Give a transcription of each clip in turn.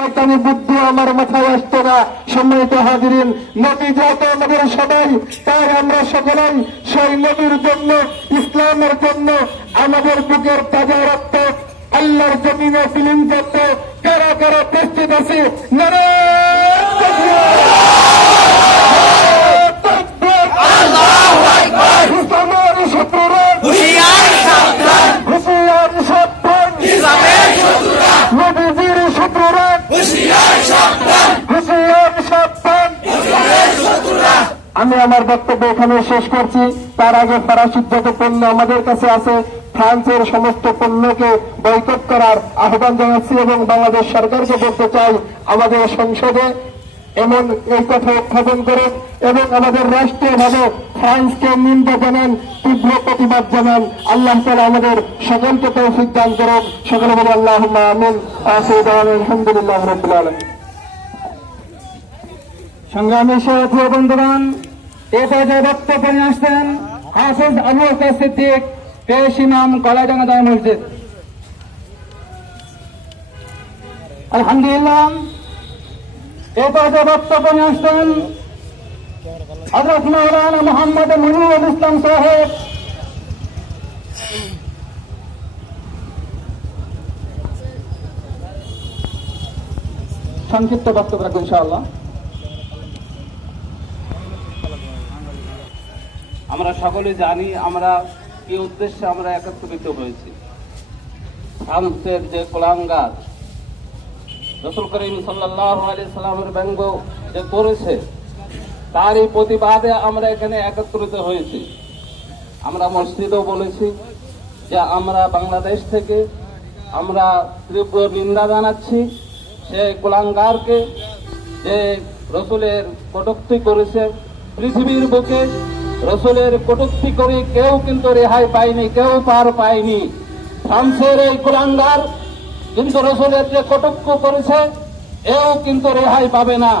শয়তানি বুদ্ধি আমার মাথায় আসতো না। সম্মানিত হাজিরিন, নবী যত আমাদের সবাই, তাই আমরা সকলেই সেই নবীর জন্য, ইসলামের জন্য আমাদের বুকের তাজা রক্ত আল্লাহর জমিনে বিলীন করতে কারা কারা প্রস্তুত আছে? নারায়ে তাকবীর, ইসলামের শত্রুরা হুঁশিয়ার সাবধান, হুঁশিয়ার সাবধান, ইসলামের শত্রুরা, নবীজির শত্রুরা হুঁশিয়ার সাবধান, হুঁশিয়ার সাবধান, ইসলামের শত্রুরা। আমি আমার বক্তব্য এখানে শেষ করছি। তার আগে ফরাসির যত পণ্য আমাদের কাছে আছে, ফ্রান্সের সমস্ত পণ্যকে বয়কট করার আহ্বান জানাচ্ছি এবং বাংলাদেশ সরকারকে বলতে চাই, আমাদের সংসদে এমন এই কথা উত্থাপন করুন এবং আমাদের রাষ্ট্রীয়ভাবে ফ্রান্সকে নিন্দা জানান, তীব্র প্রতিবাদ জানান। আল্লাহ তাআলা আমাদের সকলকে তৌফিক দান করুন। সকলে বলে আল্লাহুম্মা আমিন। আখিরু দাওয়ানা আলহামদুলিল্লাহি রাব্বিল আলামিন। সংগ্রামী সাথী ও বন্ধুগণ, এ পর্যায়ে বক্তব্য নিয়ে আসছেন হাফেজ আবু বকর সিদ্দিক, পেশ ইমাম, কলাইডাঙ্গা জামে মসজিদ। আলহামদুলিল্লাহ। এ পর্যায়ে বক্তব্য নিয়ে আসছেন হযরত মাওলানা মুহাম্মদ মুনিরুল ইসলাম সাহেব। সংক্ষিপ্ত বক্তব্য রাখবেন ইনশাআল্লাহ। আমরা সকলে জানি আমরা কি উদ্দেশ্যে আমরা একত্রিত হয়েছি। ফ্রান্সের যে কুলাঙ্গার রাসূল করিম সাল্লাল্লাহু আলাইহি সাল্লামের ব্যঙ্গ যে করেছে, তারই প্রতিবাদে আমরা এখানে একত্রিত হয়েছি। আমরা মসজিদেও বলেছি যে আমরা বাংলাদেশ থেকে আমরা তীব্র নিন্দা জানাচ্ছি সেই কুলাঙ্গারকে, যে রসুলের কটূক্তি করেছে। পৃথিবীর বুকে রসুলের কটূক্তি করে কেউ কিন্তু রেহাই পায়নি, কেউ পার পায়নি। ফ্রান্সের এই কুলাঙ্গার কিন্তু রসুলের যে কটূক্তি করেছে, এও কিন্তু রেহাই পাবে না।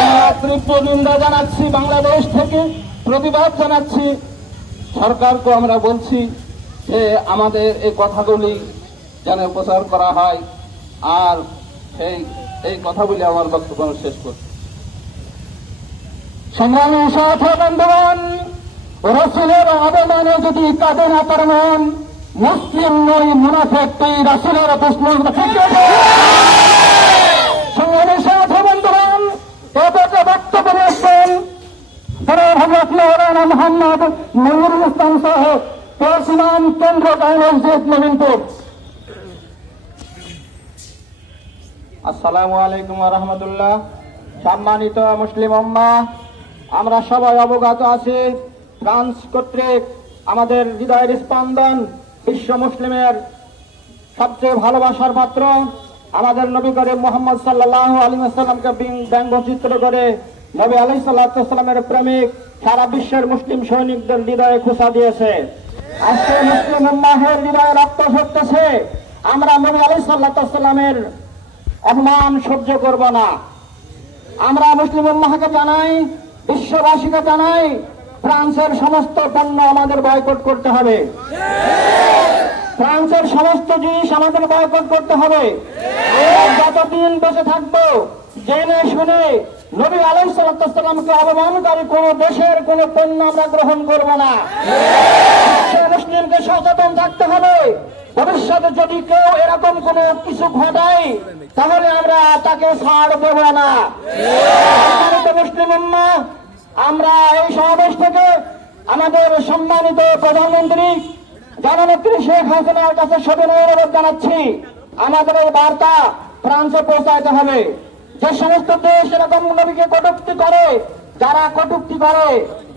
আমরা তীব্র নিন্দা জানাচ্ছি, বাংলাদেশ থেকে প্রতিবাদ জানাচ্ছি। সরকারকে আমরা বলছি যে আমাদের এই কথাগুলি যেন প্রচার করা হয়। আর এই কথা বলে আমার বক্তব্য শেষ করছি। সংগ্রামী সাথী বন্ধুগণ, রসুলের অবমানে যদি কাঁদে না তার মন, মুসলিম নই মুনাফিক তুই রাসূলের দুশমন। সংগ্রামী সাথী বন্ধুগণ, এবারে বক্তব্য রাখবেন হযরত মাওলানা মুহাম্মদ মুনিরুল ইসলাম সাহেব, পেশ ইমাম, কেন্দ্র জামে মসজিদ, নবীনপুর। আসসালামু আলাইকুম ওয়া রাহমাতুল্লাহ। সম্মানিত মুসলিম উম্মাহ, আমরা সবাই অবগত আছি ফ্রান্স কর্তৃক আমাদের হৃদয়ের স্পন্দন, বিশ্ব মুসলিমের সবচেয়ে ভালোবাসার পাত্র আমাদের নবী করিম মুহাম্মদ সাল্লাল্লাহু আলাইহি ওয়াসাল্লামকে ব্যঙ্গচিত্র করে নবী আলাইহিস সালাতু ওয়াসসালামের প্রেমিক সারা বিশ্বের মুসলিম সৈনিকদের হৃদয়ে খোঁচা দিয়েছে। আজকে মুসলিম উম্মাহের হৃদয়ে রক্ত ঝরতেছে। আমরা নবী আলাইহিস সালাতু ওয়াসসালামের অপমান সহ্য করব না। আমরা মুসলিম উম্মাহকে জানাই, বিশ্ববাসীকে জানাই, ফ্রান্সের সমস্ত পণ্য আমাদের বয়কট করতে হবে। ফ্রান্সের সমস্ত জিনিস আমাদের বয়কট করতে হবে। যতদিন বেঁচে থাকবো জেনে শুনে নবী আলাইহিস সালাতু ওয়াসসালামকে অবমানকারী কোন দেশের কোন পণ্য আমরা গ্রহণ করব না। মুসলিমকে সচেতন থাকতে হবে। ভবিষ্যতে যদি কেউ এরকম কোন কিছু ঘটায়, তাহলে আমরা তাকে ছাড় দেব না। মুসলিম উম্মাহ, আমরা এই সমাবেশ থেকে আমাদের সম্মানিত প্রধানমন্ত্রী জননেত্রী শেখ হাসিনার কাছে সবিনয় অনুরোধ জানাচ্ছি, আমাদের এই বার্তা ফ্রান্সে পৌঁছাইতে হবে। যে সমস্ত দেশ এরকম নবীকে কটূক্তি করে, যারা কটূক্তি করে,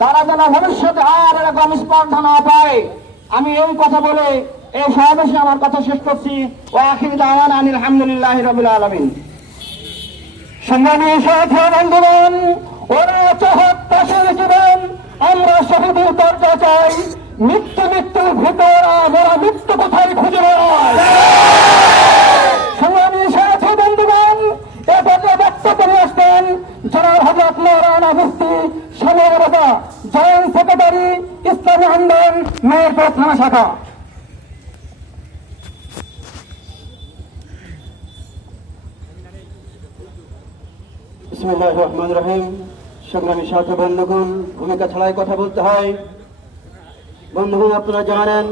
তারা যেন ভবিষ্যতে আর এরকম স্পর্ধা না পায়। আমি এই কথা বলে এই সমাবেশে আমার কথা শেষ করছি। ওয়া আখিরু দাওয়ানা আনিল হামদুলিল্লাহি রাব্বিল আলামিন। সংগ্রামী সাথী বন্ধুগণ, ওরা চাহত পাশের জীবন, আমরা শহীদের দরজা চাই। মৃত্যুর ভিতর আমরা মৃত্যু কোথায় খুঁজে বেড়াই। সংগ্রামী সাথী বন্ধুগণ, এ পর্যায়ে বক্তব্য নিয়ে আসতেন জনাব হযরত মাওলানা মুফতি সামীউল্লাহ, জয়েন্ট সেক্রেটারি, ইসলামী আন্দোলন, মেহেরপুর থানা শাখা। বিসমিল্লাহির রহমানির রহিম। সংগ্রামী সাথী বন্ধুগণ, ভূমিকা ছাড়াই কথা বলতে হয়। বন্ধুগণ, আপনারা জানেন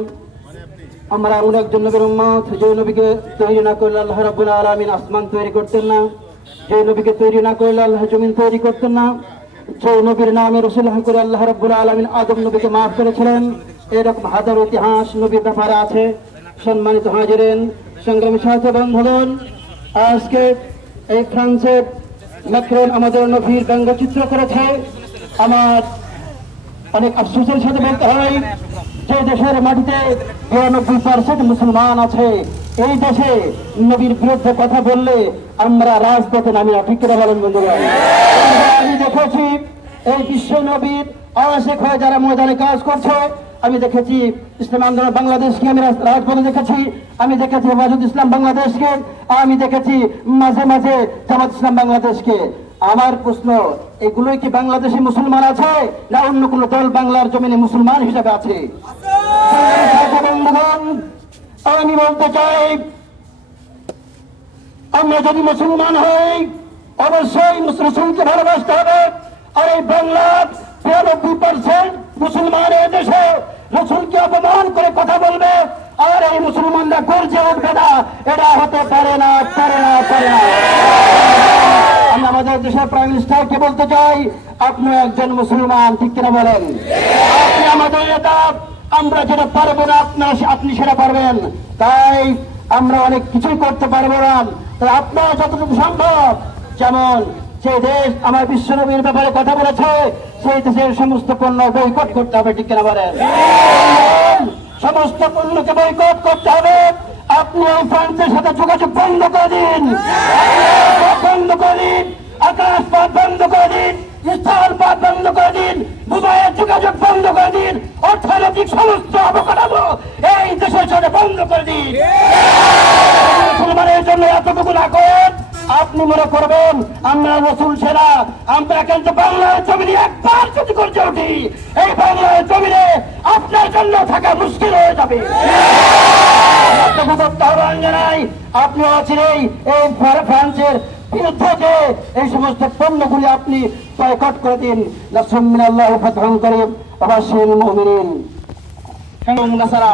আমরা এমন একজন নবীর উম্মত, যে নবীকে তৈরি না করলে আল্লাহ রাব্বুল আলামিন আসমান তৈরি করতেন না, যে নবীকে তৈরি না করলে আল্লাহ জমিন তৈরি করতেন না, যে নবীর নামে রাসূলুল্লাহ করে আল্লাহ রাব্বুল আলামিন আদম নবীকে মাফ করেছিলেন। এরকম হাজারো ইতিহাস নবীর ব্যাপারে আছে। সম্মানিত হাজিরিন, সংগ্রামী সাথী বন্ধুগণ, আজকে এই ফ্রান্সের ম্যাক্রন আমাদের নবীর ব্যঙ্গচিত্র করেছে। আমার অনেক আফসোসের সাথে বলতে হয়, যে দেশের মাটিতে 92% মুসলমান আছে, এই দেশে নবীর বিরুদ্ধে কথা বললে আমরা রাজপথে নামি না। ঠিক করে বলেন বন্ধুরা? আমি দেখেছি এই বিশ্ব নবীর আশিক হয়ে যারা ময়দানে কাজ করছে। আমি দেখেছি ইসলাম আন্দোলন বাংলাদেশকে, আমি রাজপথে দেখেছি, আমি দেখেছি হেফাজত ইসলাম বাংলাদেশকে, আমি দেখেছি মাঝে মাঝে জামাত ইসলাম বাংলাদেশকে। আমার প্রশ্ন, এগুলোই কি বাংলাদেশে মুসলমান আছে, না অন্য কোন দল বাংলার জমিনে মুসলমান হিসেবে আছে? বন্ধুগণ, আমি বলতে চাই, আমরা যদি মুসলমান হই অবশ্যই রসুলকে ভালোবাসতে হবে। আর এই বাংলার 92% মুসলমানের দেশে রসুলকে অপমান করে কথা বলবে, আর এই মুসলমানরা গর্জে উঠবে না, এটা হতে পারে না, পারে না, পারে না। আমি আমাদের দেশের প্রাইম মিনিস্টারকে বলতে চাই, আপনি একজন মুসলমান, ঠিক কিনা বলেন? আপনি আমাদের নেতা, আমরা যেটা পারবো না আপনি সেটা পারবেন। তাই আমরা অনেক কিছুই করতে পারবো না, তাই আপনার যতটুকু সম্ভব, যেমন যে দেশ আমার বিশ্বনবীর ব্যাপারে কথা বলেছে সেই দেশের সমস্ত পণ্য বয়কট করতে হবে, ঠিক কিনা বলেন? সমস্ত পণ্যকে বয়কট করতে হবে। আপনি এই ফ্রান্সের সাথে যোগাযোগ বন্ধ করে দিন, বন্ধ করে দিন, আকাশ পথ বন্ধ করে দিন, স্থল পথ বন্ধ করে দিন, দুবাইয়ের যোগাযোগ বন্ধ করে দিন, অর্থনৈতিক সমস্ত অবকাঠামো এই দেশের সাথে বন্ধ করে দিন। মুসলমানের জন্য এতটুকু না করেন, আপনি মনে করবেন আমরা রসুল সেরা, আমরা কিন্তু বাংলার জমিনে একবার যদি করতে উঠি, এই বাংলার জমিনে আপনার জন্য থাকা মুশকিল হয়ে যাবে। আহ্বান জানাই, আপনি অচিরেই এই ফ্রান্সের বিরুদ্ধে যে এই সমস্ত পণ্যগুলি আপনি বয়কট করে দিন। নাসরুম মিনাল্লাহি ওয়া ফাতহুন করিম ওয়া বাশশিরিল মুমিনিন। নাসারা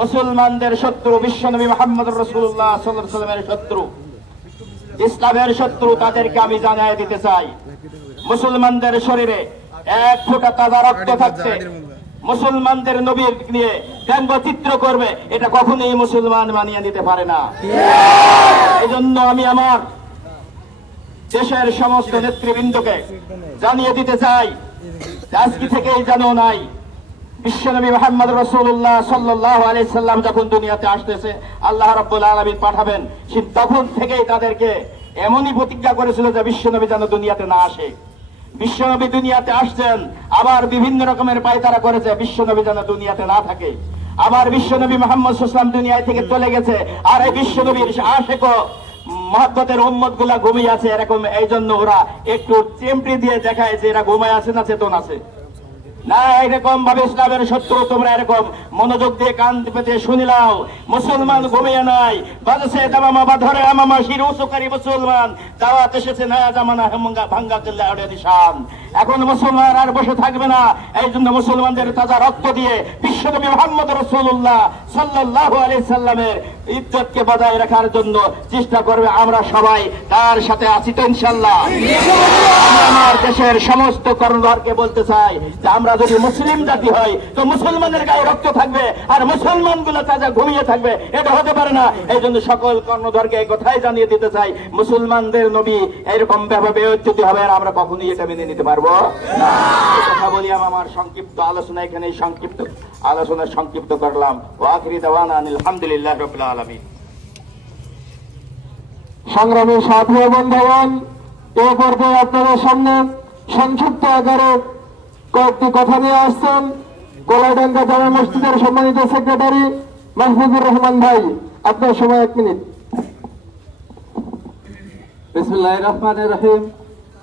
মুসলমানদের শত্রু বিশ্বনবী মুহাম্মদ রাসূলুল্লাহ সাল্লাল্লাহু আলাইহি ওয়াসাল্লামের শত্রু, ইসলামের শত্রু। তাদেরকে আমি জানাই দিতে চাই, মুসলমানদের শরীরে এক ফোঁটা তাজা রক্ত থাকতে মুসলমানদের নবীর নিয়ে ব্যঙ্গচিত্র করবে, এটা কখনোই মুসলমান মানিয়ে নিতে পারে না। এই জন্য আমি আমার দেশের সমস্ত নেতৃবৃন্দকে জানিয়ে দিতে চাই, আজকে থেকেই জানো নাই, বিশ্বনবী মুহাম্মদ রাসূলুল্লাহ সাল্লাল্লাহু আলাইহি সাল্লাম যখন দুনিয়াতে আসতেছে, আল্লাহ রাব্বুল আলামিন পাঠাবেন, সে তখন থেকেই তাদেরকে এমনই প্রতিজ্ঞা করেছিল যে বিশ্বনবী যেন দুনিয়াতে না আসে। বিশ্বনবী দুনিয়াতে আসছেন, আবার বিভিন্ন রকমের পায়তারা করেছে বিশ্বনবী যেন দুনিয়াতে না থাকে। আবার বিশ্বনবী মুহাম্মদ সাল্লাল্লাহু আলাইহি ওয়াসাল্লাম দুনিয়া থেকে চলে গেছে, আর এই বিশ্বনবীর আশিক ও মহব্বতের উম্মত গুলা ঘুমিয়ে আছে। এরকম এই জন্য ওরা একটু চিমটি দিয়ে দেখায় যে এরা ঘুমায় আছে না চেতন আছে না। এরকম ভাবে ইসলামের শত্রু তোমরা এরকম মনোযোগ দিয়ে কান পেতে শুনিলাও। মুসলমান ঘুমিয়ে নাই, বাজছে দামামা বা ধরে আমামা শির উসুকারী মুসলমান, দাওয়াত এসেছে নয়া জামানা হেমঙ্গা ভাঙ্গা কিল্লা ওরে নিশান। এখন মুসলমান আর বসে থাকবে না, এই জন্য মুসলমানদের তাজা রক্ত দিয়ে বিশ্বনবী মুহাম্মদ রাসূলুল্লাহ সাল্লাল্লাহু আলাইহি সাল্লামের ইজ্জতকে বজায় রাখার জন্য চেষ্টা করবে। আমরা সবাই তার সাথে আছি তো ইনশাআল্লাহ। আমার দেশের সমস্ত কর্ণধারকে বলতে চাই যে আমরা যদি মুসলিম জাতি হয় তো মুসলমানের গায়ে রক্ত থাকবে, আর মুসলমান গুলো তাজা ঘুমিয়ে থাকবে, এটা হতে পারে না। এই জন্য সকল কর্ণধারকে এই কথাই জানিয়ে দিতে চাই, মুসলমানদের নবী এরকম ভাবে যদি হবে, আর আমরা কখনোই এটা মেনে নিতে পারবো না। কথা বলি আমার সংক্ষিপ্ত আলোচনা এখানে সংক্ষিপ্ত করলাম। ওয়া আখিরি দাওয়ানা আলহামদুলিল্লাহি রাব্বিল আলামিন। সংগ্রামী সাথী ও বন্ধুগণ, এই পর্যায়ে আপনাদের সামনে সংক্ষিপ্ত আকারে কয়েকটি কথা নিয়ে আসছেন কলাইডাঙ্গা জামে মসজিদের সম্মানিত সেক্রেটারি মাহফুজুর রহমান ভাই। আপনার সময় 1 মিনিট। বিসমিল্লাহির রহমানির রহিম।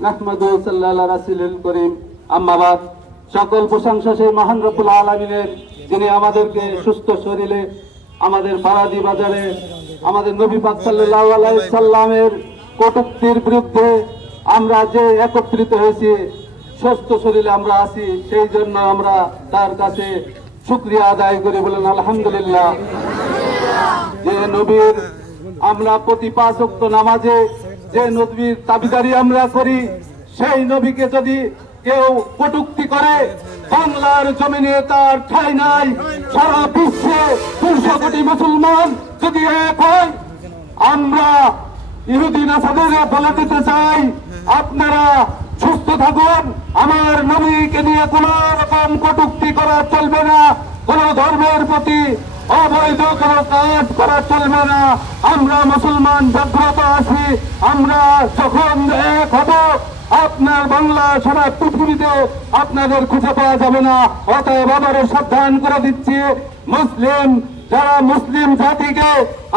নাহমাদু সাল্লাল্লাহু আলা রাসূলিল করিম। আম্মা বাদ। সকল প্রশংসা সেই মহান রব্বুল আলামিনের, যিনি আমাদেরকে সুস্থ শরীরে আমাদের বারাদি বাজারে আমাদের নবী পাক সাল্লাল্লাহু আলাইহি সাল্লামের কটূক্তির বিরুদ্ধে আমরা যে একত্রিত হয়েছি, সুস্থ শরীরে আমরা আছি, সেই জন্য আমরা তার কাছে শুকরিয়া আদায় করি, বলেন আলহামদুলিল্লাহ। যে নবীর আমরা প্রতি 5 ওয়াক্ত নামাজে যে নবীর দাবিদারি আমরা করি, সেই নবীকে যদি কেউ কটূক্তি করে, বাংলার জমিনে তার ঠাঁই নাই। সারা বিশ্বে 200 কোটি মুসলমান যদি এক হয়, আমরা ইহুদি নাসাদের বলে দিতে চাই, আপনারা সুস্থ থাকুন। আমার নবীকে নিয়ে কোন রকম কটূক্তি করা চলবে না, কোন ধর্মের প্রতি অবৈধ কোন কাজ করা চলবে না। আমরা মুসলমান জাগ্রত আছি, আমরা যখন এক হব, আপনার বাংলা সারা পৃথিবীতে আপনাদের খুঁজে পাওয়া যাবে না। অতএব আবারও সাবধান করে দিচ্ছি, মুসলিম যারা মুসলিম জাতিকে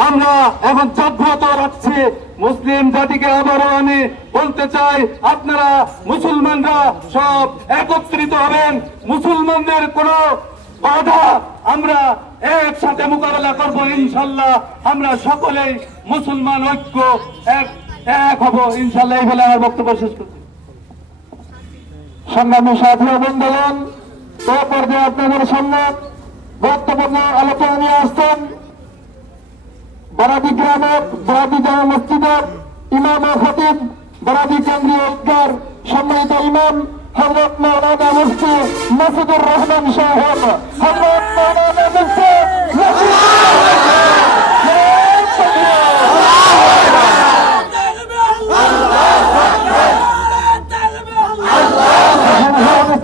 আমরা এখন জাগ্রত রাখছি, মুসলিম জাতিকে আবারও আমি বলতে চাই, আপনারা মুসলমানরা সব একত্রিত হবেন। মুসলমানদের কোন বাধা আমরা একসাথে মোকাবেলা করবো ইনশাল্লাহ। আমরা সকলেই মুসলমান ঐক্য এক হব ইনশাল্লাহ। এই বলে আমার বক্তব্য শেষ করছি। সংগ্রামী সাথী ও বন্ধুগণ, এ পর্যায়ে আপনাদের সামনে গুরুত্বপূর্ণ আলোচনা নিয়ে আসছেন বারাদি গ্রামের বারাদি জামা মসজিদের ইমাম ও খতিব, বারাদি কেন্দ্রীয় ঈদগার সম্মানিত ইমাম হযরত মাওলানা মুফতি মাসুদুর রহমান সাহেব। হযরত মাওলানা মুফতি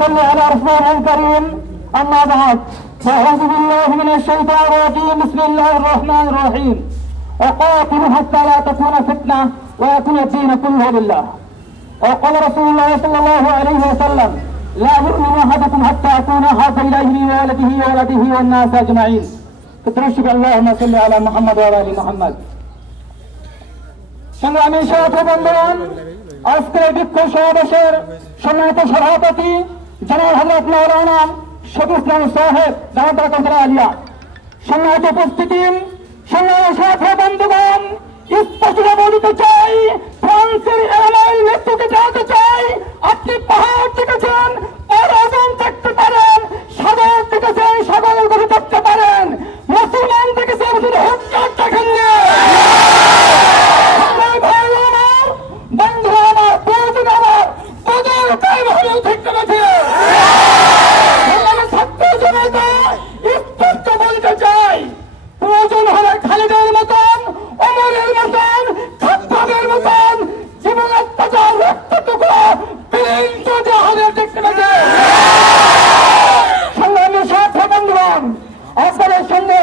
صلى على رسوله الكريم. أما بعد، فأعوذ بالله من الشيطان الرجيم. بسم الله الرحمن الرحيم. وقاتلوا حتى لا تكون فتنة ويكون الدين كله لله. وقال رسول الله صلى الله عليه وسلم: لا يؤمن أحدكم حتى أكون أحب إليه من ولده والناس أجمعين. فترشك اللهم صل على محمد وعلى آل محمد. সংগ্রামী সাথী বন্ধুগণ, আজকের বিক্ষোভ সমাবেশের সম্মানিত সভাপতি জনাব হযরত মাওলানা শফিউল ইসলাম সাহেব দাওয়াত আলিয়া, সম্মানিত উপস্থিতি, সংগ্রামী সাথী বন্ধুগণ, স্পষ্ট বলতে চাই, ফ্রান্সের এলামাই নেতৃত্বে জানাতে চাই, আপনি পাহাড় দেখেছেন, ওজন দেখতে পারেন, সাগর দেখেছেন, সাগরের গতি দেখতে পারেন, মুসলমান দেখেছেন, শুধু হুঙ্কার দেখেননি। বন্ধু আমার, প্রয়োজন আমার, বদল টাইম হলেও দেখতে পাচ্ছি। ছাত্র জনতা স্পষ্ট বলতে চাই, প্রয়োজন হলে খালিদের মতন, ওমরের মতন, খাত্তাবের মতন জীবন অত্যাচার রক্তটুকু বিলীন জাহাজের দেখতে পাচ্ছি। সংগ্রামী সাথী বন্ধুগণ, আপনাদের সঙ্গে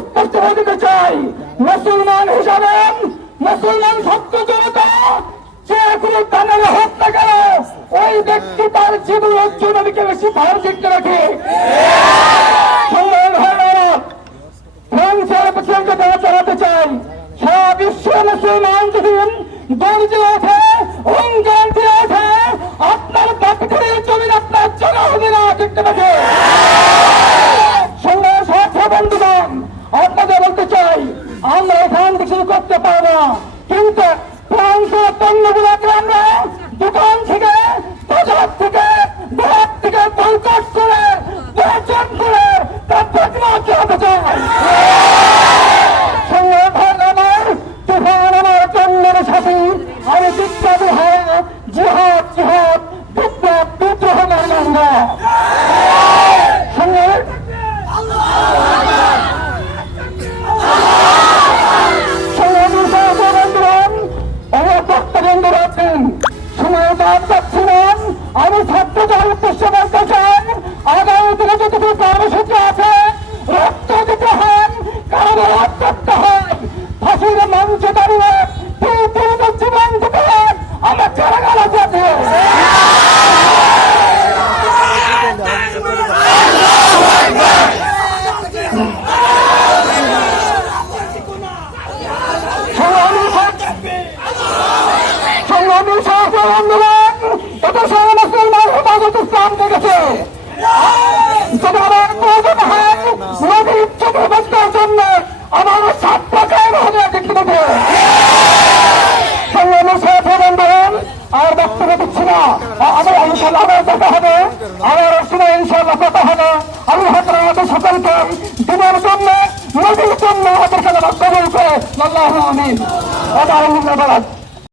স্পষ্ট বলতে চাই, মুসলমান হিসাবে মুসলমান ছাত্র জনতা যে কোনো দানের হোক না কেন, ওই ব্যক্তি তার জীবন জনকে বেশি ভালো দেখতে রাখে। ফ্রান্সের প্রসঙ্গে তারা চালাতে চাই, সারা বিশ্বের মুসলমান যদি গর্জে ওঠে, হুঙ্কার দিয়ে ওঠে, আপনার বাপের জমিন আপনার জানা হবে না দেখতে পাবে। সঙ্গে সাথে বন্ধুগণ, আপনাদের বলতে চাই, আমরা এখান থেকে শুরু করতে পারবো না, কিন্তু ফ্রান্সের পণ্যগুলোকে আমরা দোকান থেকে, বাজার থেকে, ঘর থেকে বয়কট করে, বর্জন করে তার প্রতিবাদ হতে চাই। সংগঠন আমার, তুফান আমার জন্মের সাথে, আমি বিপ্লবী হয়ে জিহাদ জিহাদ বিপ্লব বিদ্রোহ আমরা সঙ্গে আমি ছাত্র দল উদ্দেশ্য বলতে চাই, আগামী দিনে যতটুকু কর্মসূচি আছে, রক্ত দিতে হন, কারণ হাতের কালামা কবুল করে আল্লাহু আমিন।